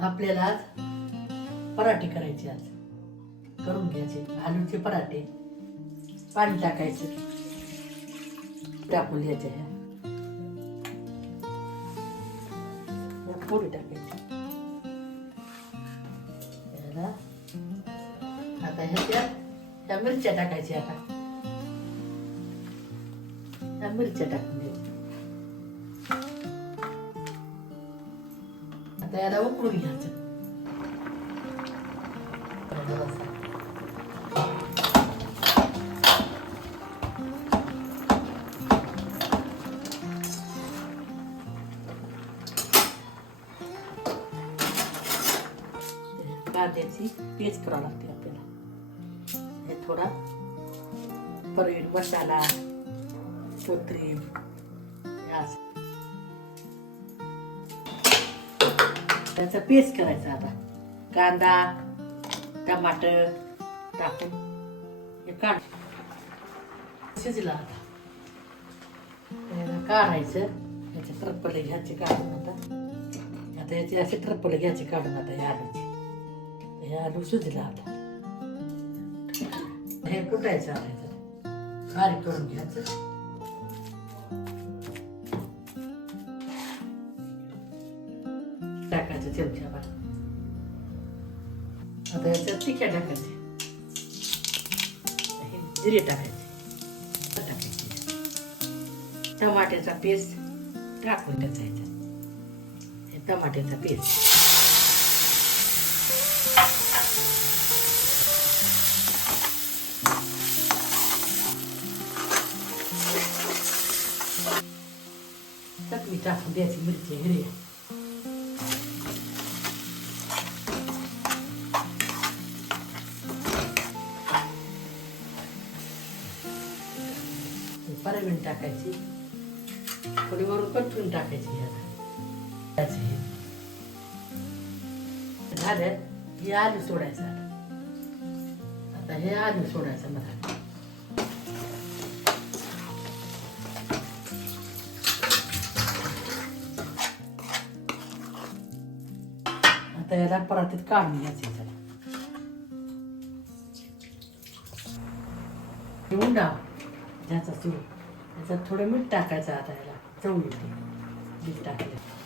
आपल्याला आज पराठे करायचे. आज करून घ्यायचे आलूचे पराठे. पाणी टाकायचं, टाकून घ्यायचे. ह्या पोळी टाकायची. आता ह्या मिरच्या टाकायच्या. ह्या मिरच्या टाकून द्यायच्या. आता याला उकळून घ्यायचं. कांद्याची पेस्ट करावं लागते आपल्याला. हे थोडा पनीर मसाला, कोथिंबीर त्याचा पेस्ट करायचा. आता कांदा टमाटर टाकून हे काढ शिजला. आता काढायचं. याचे ट्रप्पले घ्यायचे काढून. आता याचे असे ट्रप्पले घ्यायचे काढून. आता या आलूचे हे आलू शिजला. आता हे कुटायचं. आणायचं बारीक करून घ्यायचं. टाकायचं चमच्यावर. आता याच्यात तिखट टाकायचे. जिरे टाकायचे. टमाट्याचा पेस्ट टाकून त्याचा ह्याच्यात. हे टमाट्याचा पेस्ट चटणी टाकून द्यायची. मिरची हिरव्या परवीण टाकायची. थोडी वरून कटून टाकायची. झालं. हे आलू सोडायचं. आता हे आलू सोडायचं. मला आता याला परातीत काढून घ्यायचे. उंडा ज्याचा सुरू त्याच्यात थोडं मीठ टाकायचं. आता याला चव येते. मीठ टाकायचं.